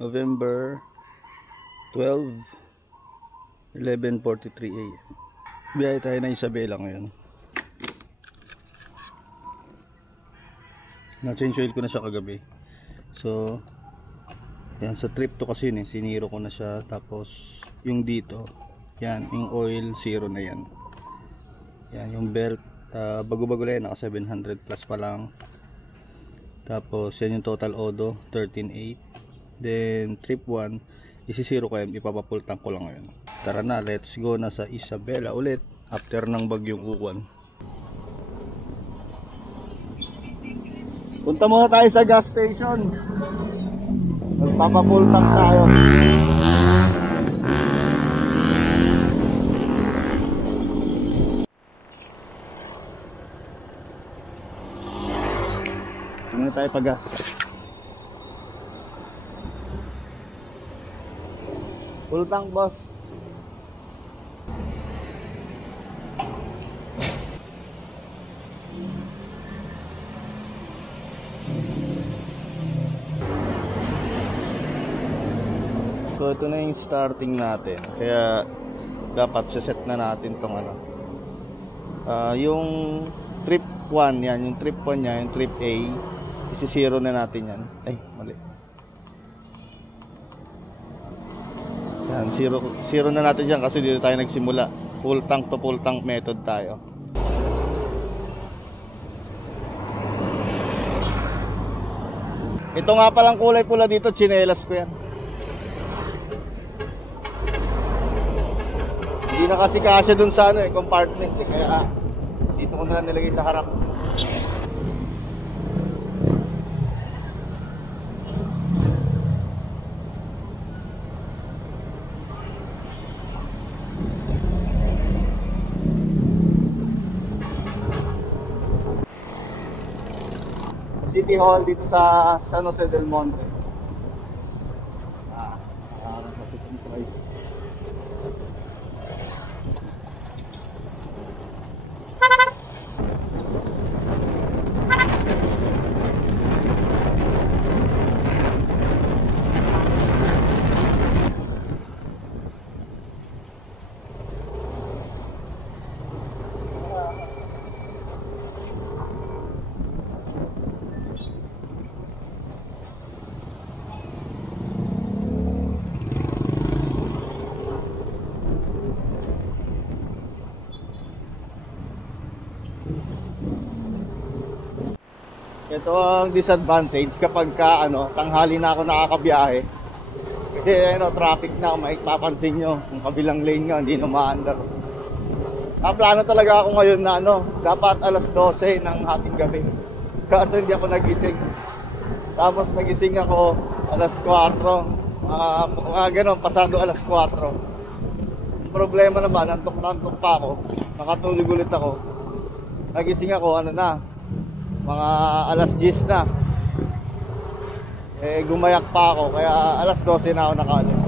November 12, 11:43 AM. Biyahe tayo na Isabela ngayon. Na-change oil ko na siya kagabi. So, yan, sa trip to kasi siniro ko na siya. Tapos, yung dito, yan, yung oil, zero na yan. Yan, yung belt, bago-bago lang yan, naka 700 plus pa lang. Tapos, yan yung total odo, 13.8. Then, trip 1, isisiro ko yan, ipapapul tank ko lang ngayon. Tara na, let's go na sa Isabela ulit, after ng bagyong Uwan. Punta muna tayo sa gas station. Magpapapul tank tayo. Muna tayo pag-gas. Full tank, boss. So ito na yung starting natin. Kaya dapat set na natin tong ano. Yung trip 1 yan, yung trip 1 niya, yung trip A, isi-zero na natin yan. Ay, mali. Yan, zero na natin dyan kasi dito tayo nagsimula. Full tank to full tank method tayo. Ito nga palang kulay pula dito, tsinelas ko yan. Hindi na kasi kasya dun sa compartment kaya dito ko na lang nilagay sa harap. City Hall dito sa San Jose del Monte. Ito ang disadvantage kapag tanghali na ako nakakabiyahe. Kasi traffic na, maipapansin nyo, yung kabilang lane nga, hindi na maandar. Plano talaga ako ngayon na dapat alas 12 ng hating gabi. Kaso hindi ako nagising. Tapos nagising ako alas 4. Ganon, pasado alas 4. Yung problema naman, nantok pa ako. Nakatulog ulit ako. Nagising ako, mga alas 10 na. Gumayak pa ako, kaya alas 12 na ako nakaalis.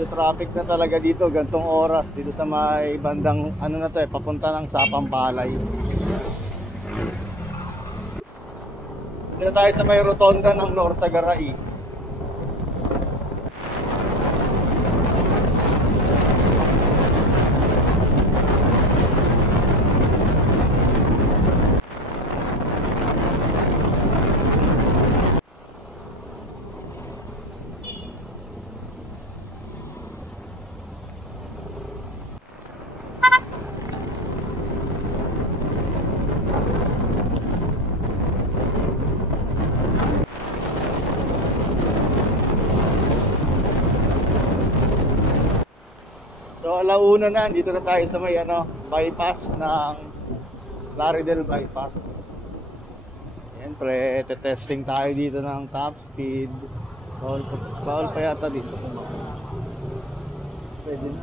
So, traffic na talaga dito, gantong oras. Dito sa may bandang, papunta ng Sapampalay. Dito tayo sa may rotonda ng Norsagaray. So alauna na, dito na tayo sa may bypass ng Laridel bypass. Siyempre, testing tayo dito ng top speed. Bawal pa yata dito. Pwede na.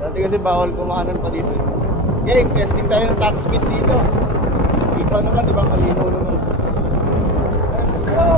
Dati kasi bawal kumanan pa dito. Okay, testing tayo ng top speed dito. Dito naman, di ba malino naman. Let's go!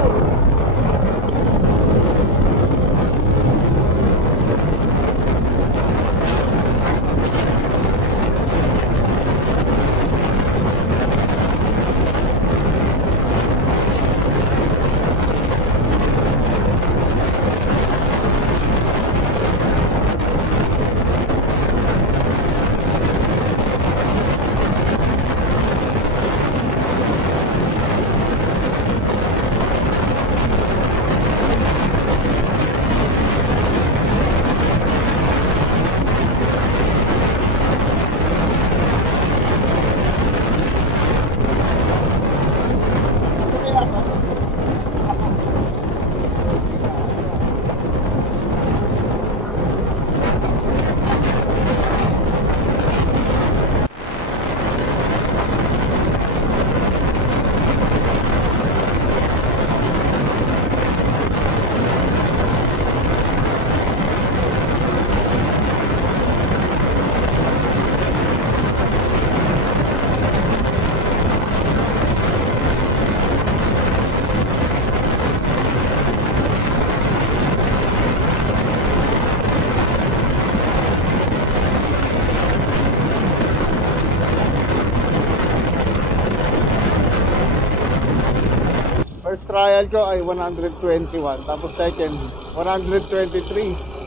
First trial ko ay 121, tapos second 123.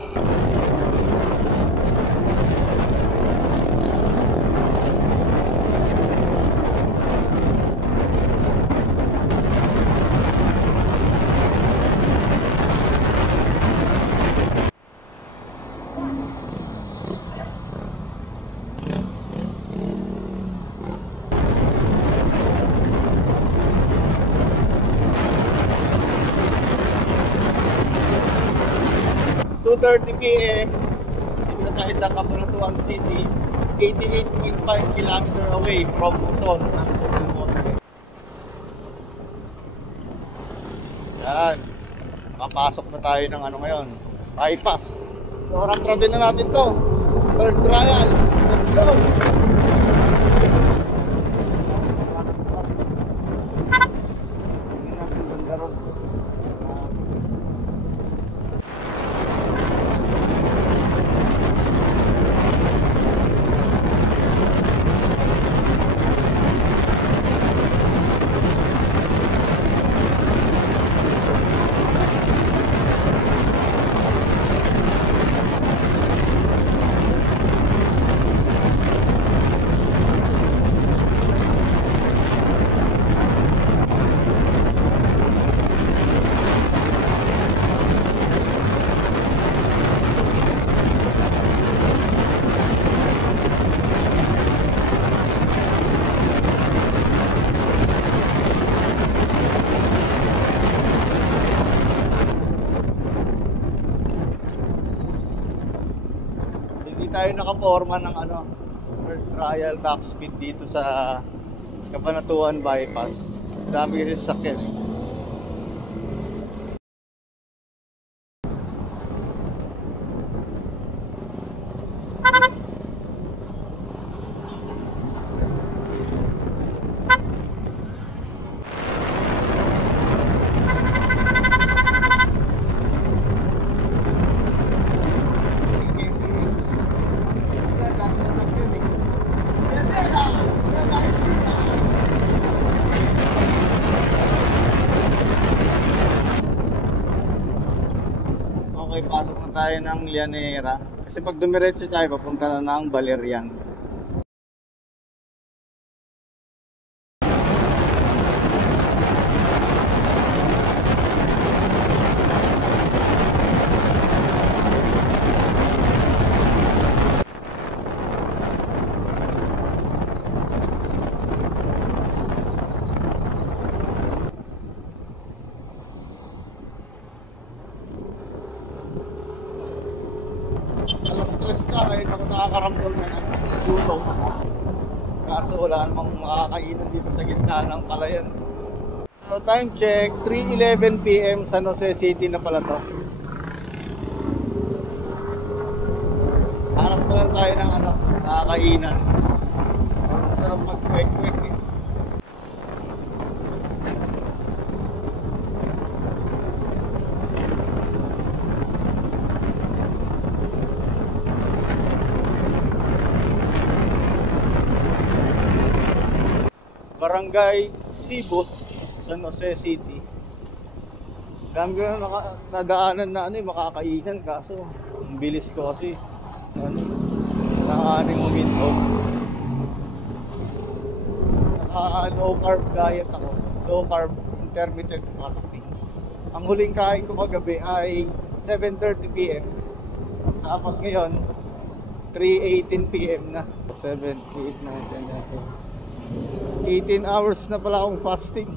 PM, dito na tayo sa Cabanatuan City, 88.5 km away from Luzon, sa Luzon. Yan, makapasok na tayo ng ano ngayon, bypass. So, ramp din na natin to, third trial. Let's go! Hindi natin banda ron. Tayo nakaporma ng ano, third trial top speed dito sa Cabanatuan bypass. Dami rin sakyan eh. Okay, pasok na tayo ng Llanera. Kasi pag dumiretso tayo, papunta na ng Valerian. Alas 3 ka, ngayon ako nakakaramdam na gutom. Kaso wala namang makakainan dito sa gitna ng palayan. So time check, 3:11 PM San Jose City na pala to. Hanap na lang tayo ng ano, makakainan. Masarap mag-kwek-kwek eh. Barangay Sibot, San Jose City. Dami ko na nadaanan na ano, makakainan, kaso ang bilis ko kasi ano, nakaaning uminto. Low carb diet ako, low carb intermittent fasting. Ang huling kain ko kagabi ay 7:30 PM. Tapos ngayon 3:18 PM na. 7, 8, 9, 10, 18 hours na pala akong fasting.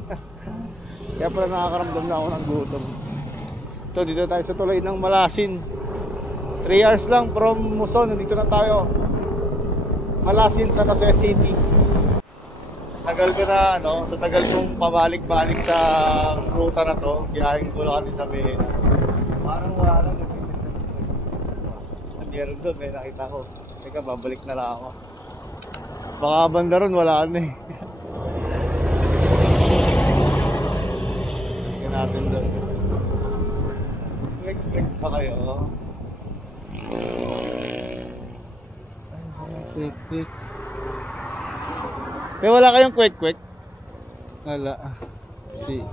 Kaya pala nakakaramdam na ako ng gutom. Ito, dito tayo sa tulay ng Malasin. 3 hours lang from Muson. Nandito na tayo, Malasin, San Jose City. Tagal ko na, ano, sa tagal kong pabalik-balik sa ruta na to, biyaheng Bulacan din sabihin, parang wala lang. Meron doon, may nakita ko. Teka, babalik na lang ako. Baka banda ron, wala na eh. Tingnan natin doon. Quick pa kayo. Quick. Eh, wala kayong quick? Wala. See.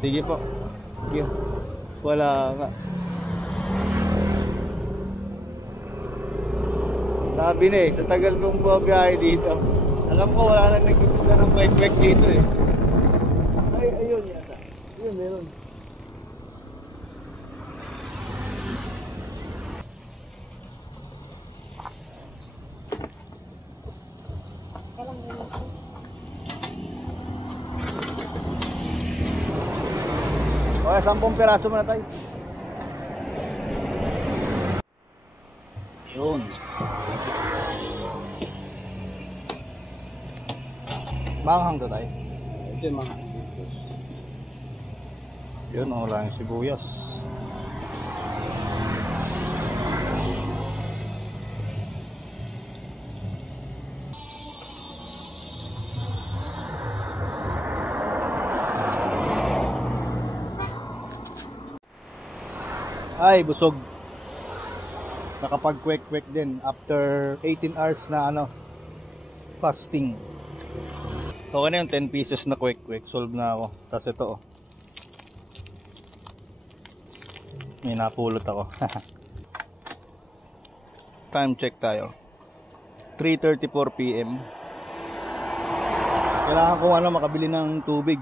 Sige po. Sige. Wala nga. Sabi na sa tagal kong bumabiyahe dito, alam ko wala nang nagtitinda ng kwek-kwek dito eh. Ay, ayun yata. Ayun, meron. Okay, 10 piraso muna tayo. Yun. Manghang to tayo. Ito yung mga yun, wala yung sibuyas. Ay, busog. Nakapag-kwek-kwek din after 18 hours na fasting. Okay na yung 10 pieces na kwek-kwek. Solve na ako. Tapos ito may napulot ako. Time check tayo. 3:34 PM. Kailangan ko makabili ng tubig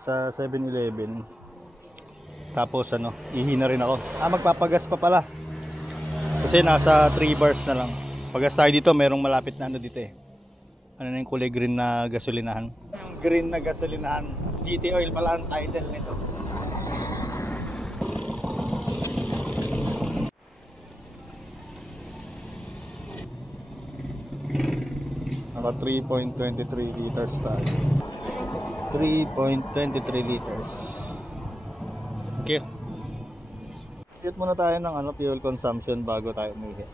sa 7-Eleven. Tapos ihi na rin ako. Magpapagas pa pala. Kasi nasa 3 bars na lang. Pagas tayo dito, merong malapit na dito eh. Ano na yung kulay green na gasolinahan? Yung green na gasolinahan. GT Oil pala ang title nito. Naka 3.23 liters tayo. 3.23 liters. Okay. Hit muna tayo ng fuel consumption bago tayo umihi.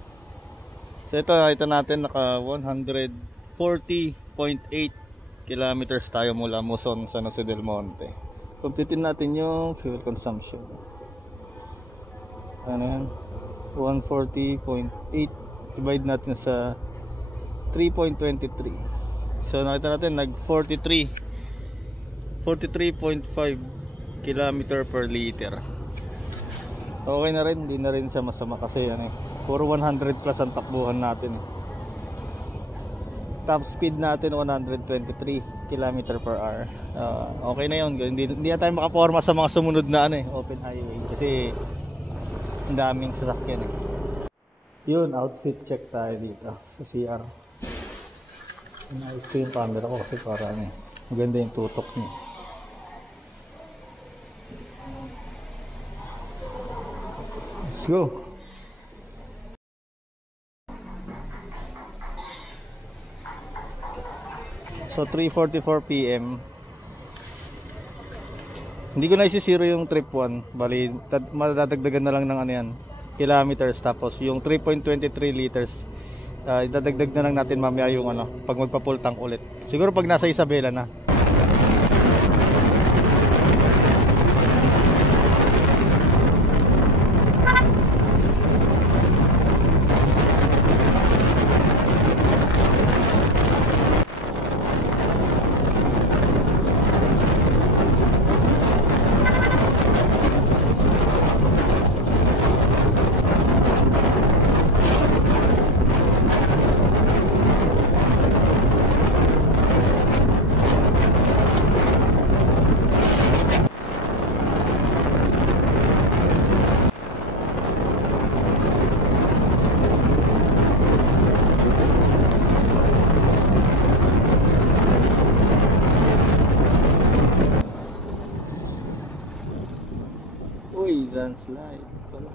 So ito natin naka 140.8 kilometers tayo mula Muson, San Jose del Monte. Computein natin yung fuel consumption. Ano yan? 140.8 divide natin sa 3.23. So nakita natin nag 43.5 kilometer per liter. Okay na rin, hindi na rin siya masama kasi puro 100 plus ang takbuhan natin. Top speed natin 123 km per hour. Okay na yun. Hindi na tayo makaporma sa mga sumunod na open highway kasi ang daming sasakyan Yun, outfit check tayo dito sa CR. Inayos ko yung camera ko kasi para maganda yung tutok niya. Let's go. So 3:44 PM. Hindi ko na isisiro yung trip 1. Bali madadagdagan na lang ng yan, kilometers. Tapos yung 3.23 liters idadagdag na lang natin mamaya yung pag magpa-full tank ulit. Siguro pag nasa Isabela na. Landslide pala.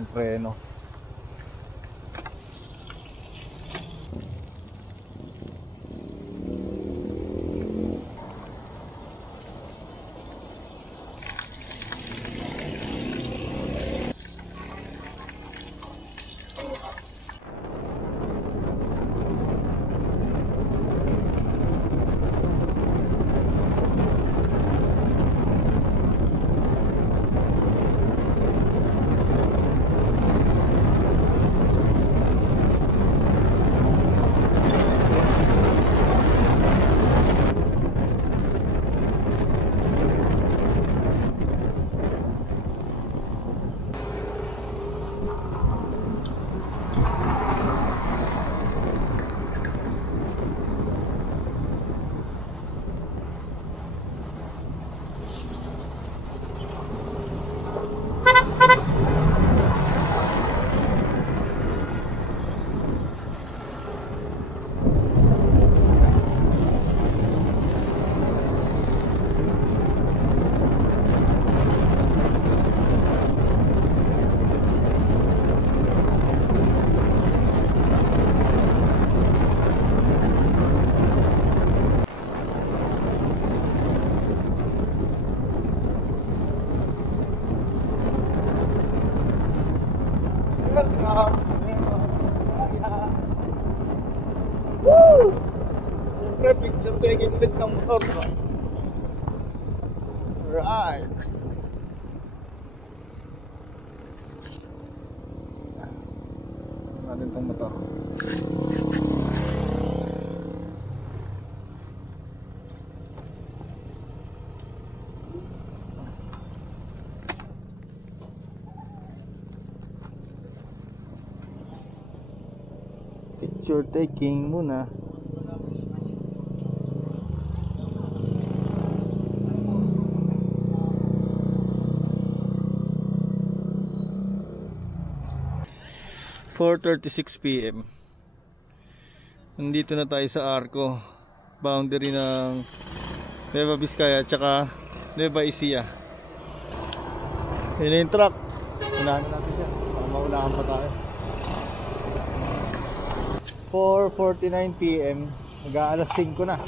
ng preno. Woo! Siyempre, picture taking ulit ng motor, no? Right. Natin itong motor. Picture taking muna. (4:36 PM) Nandito na tayo sa Arco, boundary ng Nueva Vizcaya at saka Nueva Ecija. Yun yung truck. Unahan na natin siya para maunahan pa tayo. 4:49 PM, mag-aalas 5 na.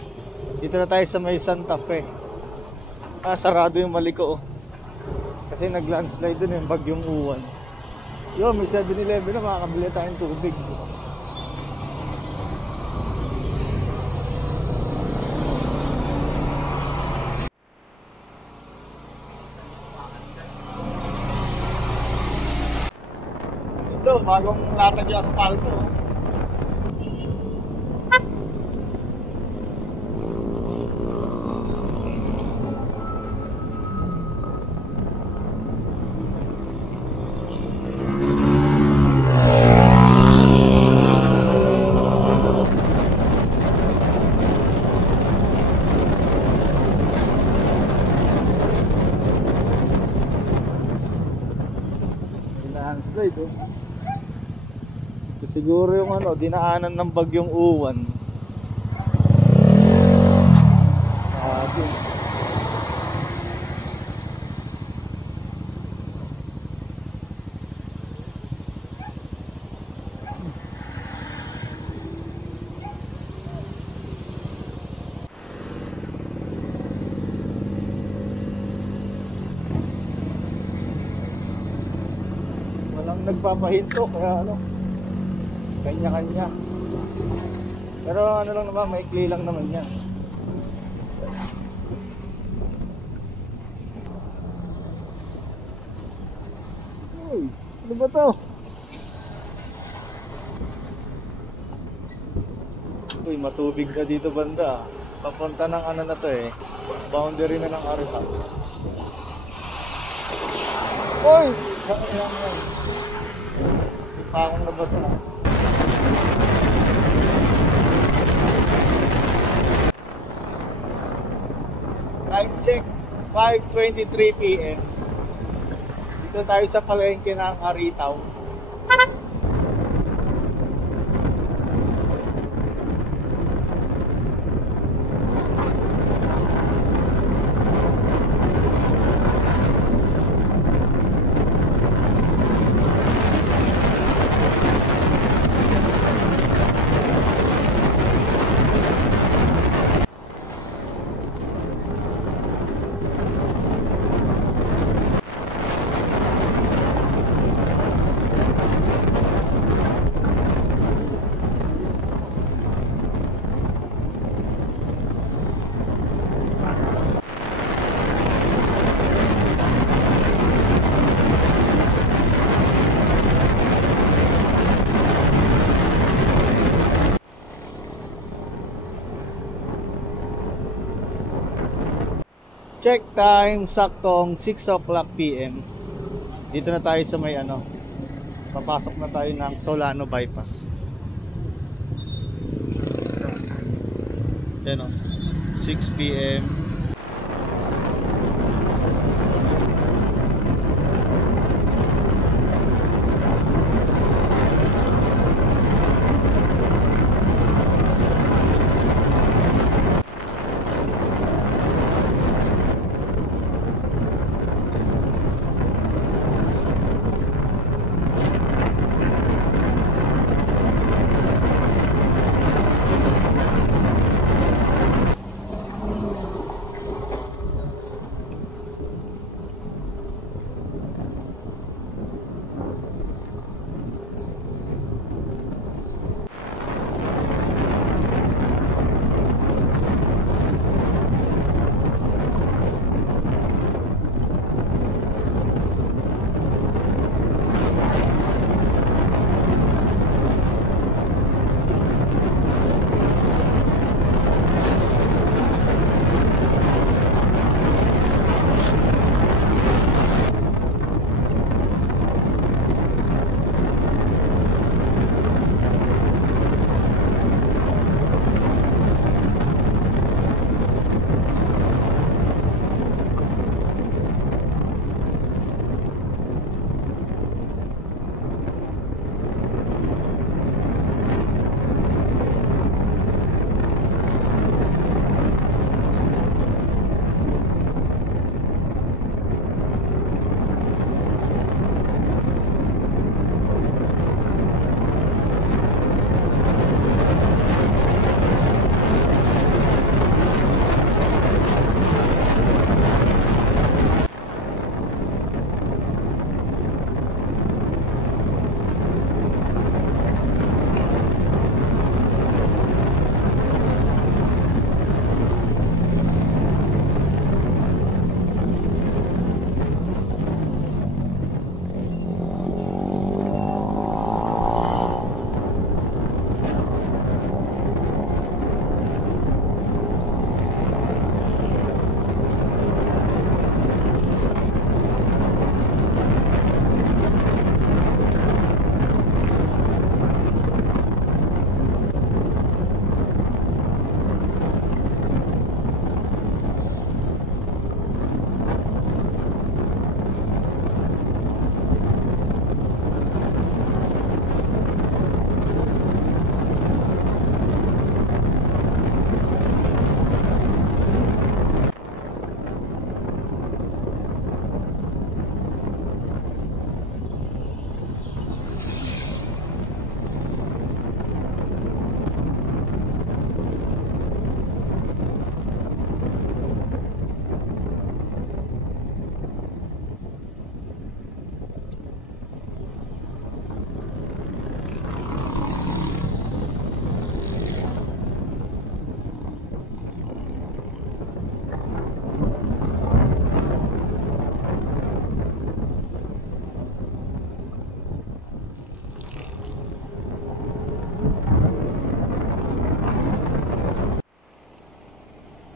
Dito na tayo sa may Santa Fe. Sarado yung Maliko, kasi nag-landslide dun yung bagyong Uwan. Yo, may 7-Eleven na, makakabili tayong tubig. Ito, bagong latag yung asfalto. Landslide, oh. Ito siguro yung dinaanan ng bagyong Uwan. Nagpapahinto, kaya kanya-kanya. Pero lang naman, maikli lang naman yan. Uy, ano ba to? Uy, matubig na dito banda. Papunta ng na to eh, boundary na ng Arca. Uy! Yan. Pakong nabasa na. Time check, 5:23 PM. Dito tayo sa palengke ng Aritaw. Check time, saktong 6 o'clock PM. Dito na tayo sa may ano, papasok na tayo ng Solano Bypass. Yan o, 6 PM.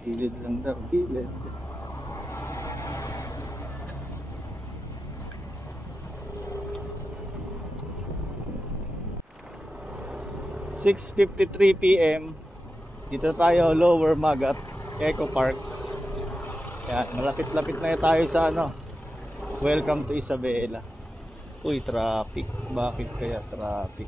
Gilid lang daw, gilid. (6:53 PM) dito tayo, Lower Magat, Eco Park. Yan, malapit-lapit na tayo sa ano, welcome to Isabela. Uy, traffic. Bakit kaya traffic?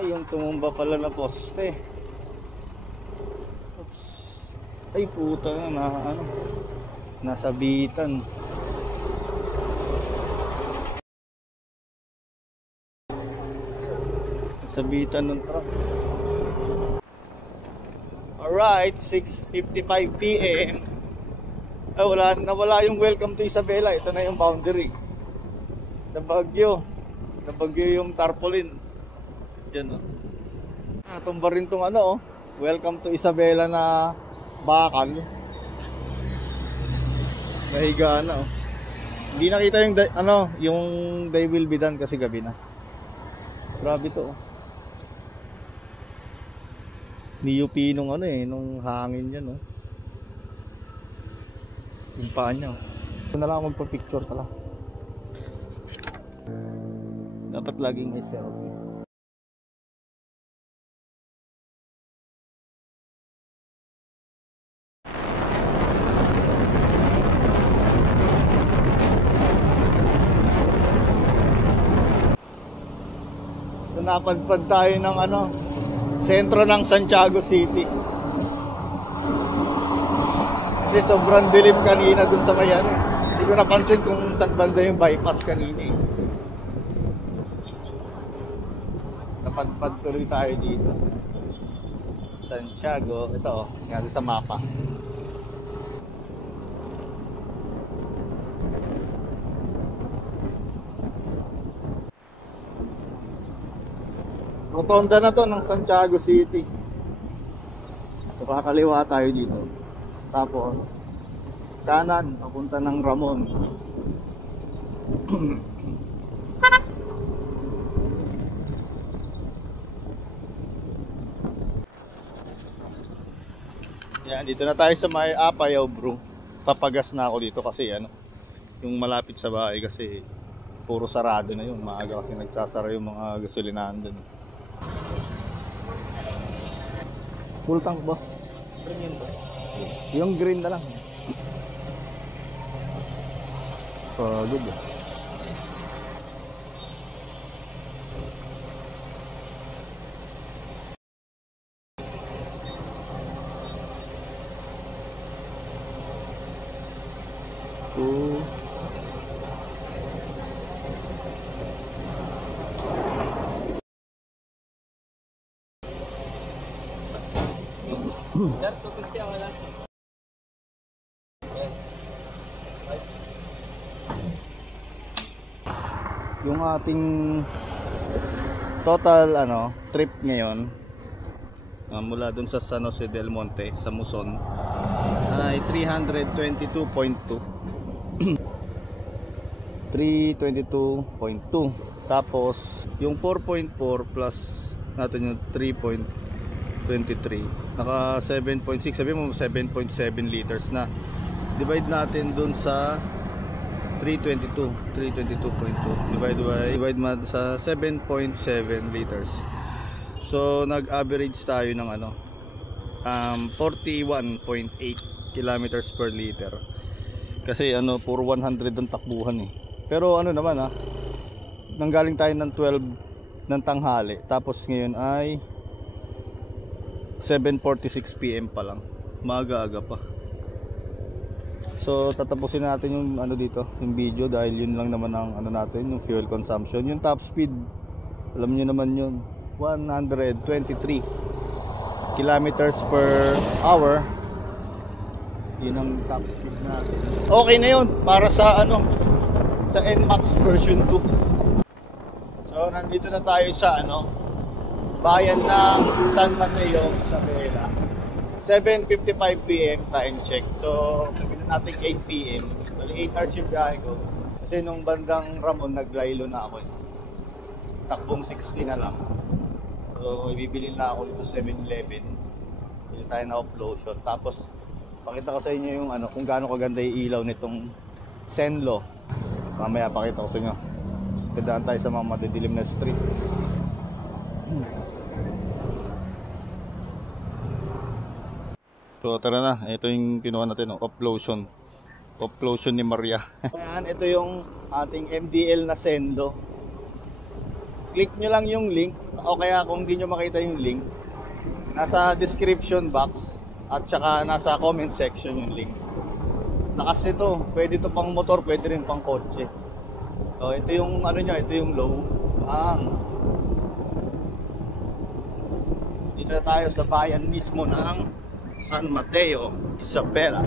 Yung tumumba pala na poste. Oops. Ay puta na ano, nasabitan. Nasabitan ng truck. Alright, 6:55 PM. Ay, nawala yung welcome to Isabela. Ito na yung boundary. Nabagyo yung tarpaulin. Diyan, oh. Tumba rin tong ano, oh. Welcome to Isabela na bakal. Nahiga na, oh. Hindi nakita yung yung they will be done kasi gabi na. Grabe to, oh. Niyupi nung nung hangin yan, oh. Yung paa niya, oh. Ito na lang magpa-picture pala. Dapat laging may selfie. So, napadpad tayo ng sentro ng Santiago City. Kasi sobrang dilim kanina dun sa may Hindi ko napansin kung saan banda yung bypass kanina eh. Napadpad tuloy tayo dito. Santiago, ito nga sa mapa. Rotonda na to ng Santiago City. So kakaliwa tayo dito. Tapos kanan papunta ng Ramon. Yan, dito na tayo sa may Apayao Bro. Papagas na ako dito kasi yung malapit sa bahay kasi puro sarado na yun. Maaga kasi nagsasara yung mga gasolinahan dun. Full tank ba? Green ba? Yung green na lang. Good. Yung ating total trip ngayon mula dun sa San Jose del Monte sa Muson ay 322.2 322.2. Tapos yung 4.4 plus natin yung 3.23 naka 7.6, sabi mo 7.7 liters na. Divide natin dun sa 322.2 divide sa 7.7 liters. So nag-average tayo ng 41.8 kilometers per liter. Kasi puro 100 ang takbuhan eh. Pero naman nanggaling tayo ng 12 ng tanghali. Tapos ngayon ay 7:46 PM pa lang. Maaga-aga pa. So tatapusin natin yung dito, yung video dahil yun lang naman ang natin, yung fuel consumption. Yung top speed, alam niyo naman yun, 123 kilometers per hour. Yun ang top speed natin. Okay na yun para sa sa NMAX version 2. So nandito na tayo sa bayan ng San Mateo, Isabela. 7:55 PM time check. So natin 8 PM. Bali 8 hours yung biyahe ko. Kasi nung bandang Ramon naglaylo na ako. Takbong 60 na lang. So ibibili na ako dito 7-Eleven. Bili tayo na offlotion. Tapos pakita ko sa inyo yung kung gaano kaganda yung ilaw nitong Senlo. Mamaya pakita ko sa inyo. Kadaan tayo sa mga madidilim na street. So tara na, ito yung kinuha natin, offlotion ni Maria. Ayan, ito yung ating MDL na Senlo. Click nyo lang yung link, o kaya kung hindi nyo makita yung link, nasa description box at saka nasa comment section yung link. Nakas nito, pwede ito pang motor, pwede rin pang kotse. So ito yung ito yung low. Dito na tayo sa bayan mismo ng San Mateo, Isabela.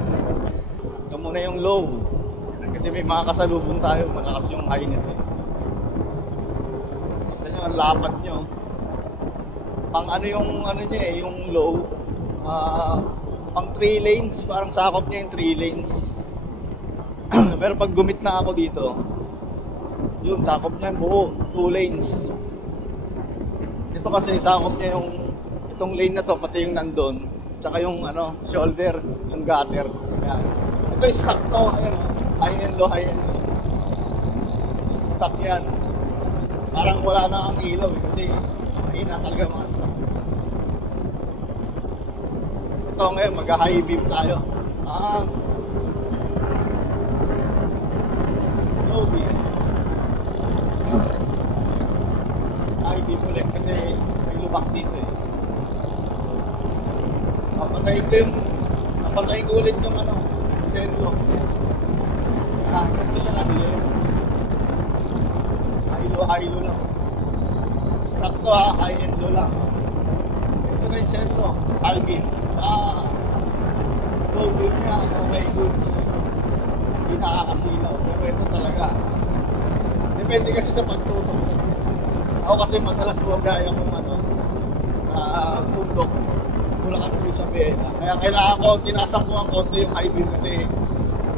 Ito muna yung low. Kasi may mga kasalubong tayo, malakas yung high nito. Ito nyo, ang lapad nyo. pang ano yung ano niya eh, yung low. Pang 3 lanes, parang sakop niya yung 3 lanes. Pero pag gumit na ako dito, yun, sakop niya yung buo, 2 lanes. Ito kasi sakop niya yung itong lane na to, pati yung nandun, tsaka yung ano, shoulder, yung gutter. Yan. Ito yung stock to, ayan, high and low, high and low. Stock yan. Parang wala na ang ilaw eh, kasi mahina talaga mga stock. Ito ngayon, mag-high beam tayo. Low beam. High beam ulit kasi may lubak dito eh. Papatayin ko ulit yung ano, servo. Ito siya nabili. High low lang. Stock to ha, high and low lang. Ito na yung servo, high beam. Low beam niya, okay good. Hindi nakakasilaw. Pero ito talaga. Depende kasi sa pagtutok. Ako kasi madalas buwagaya kung ano, bundok. Bulacan ko sa Bella. Kaya kailangan ko, tinasak ko ang konti yung high beam kasi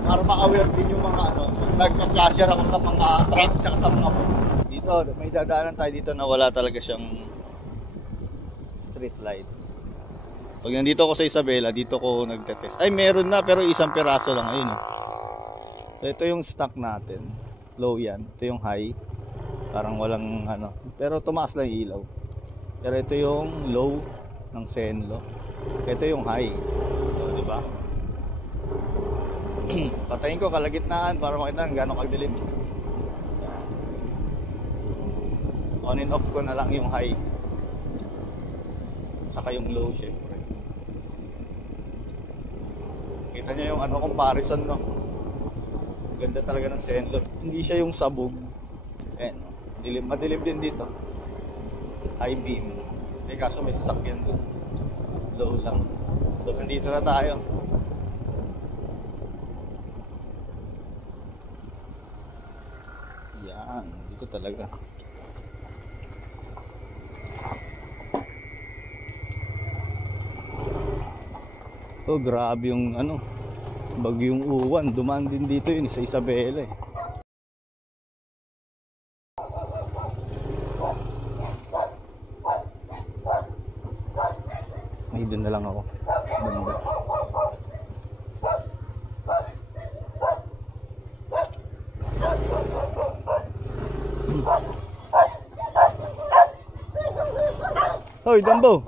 para maka-aware din yung mga ano, nagpa-flasher ako sa mga truck tsaka sa mga bus. Dito, may dadaanan tayo dito na wala talaga siyang street light. Pag nandito ako sa Isabela, dito ko nagtetest. Ay, meron na pero isang piraso lang. Ayun eh. So ito yung stock natin. Low yan. Ito yung high. Parang walang ano. Pero tumaas lang yung ilaw. Pero ito yung low ng Senlo. Ito yung high. So, di ba? Patayin ko kalagitnaan para makita ng gano'ng kagdilim. On and off ko na lang yung high. Saka yung low syempre. Kita nyo yung ano comparison no. Ganda talaga ng Senlo. Hindi siya yung sabog. Ayan. Madilim din dito. High beam. Eh kaso may sasakyan doon. Low lang. So nandito na tayo. Yan. Dito talaga. Oh, grabe yung ano, bagyong uwan. Dumaan din dito yun sa Isabela eh. Ay, doon na lang ako. Banda. Hoy, Dumbo!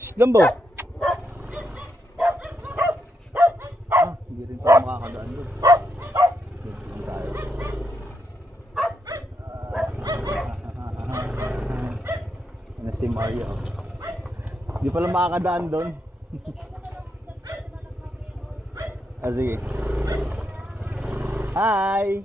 Shh, Dumbo! Hindi rin tayo makakadaan doon. Doon tayo. Ano si Mario? Hindi pala makakadaan doon. Sige. Hi!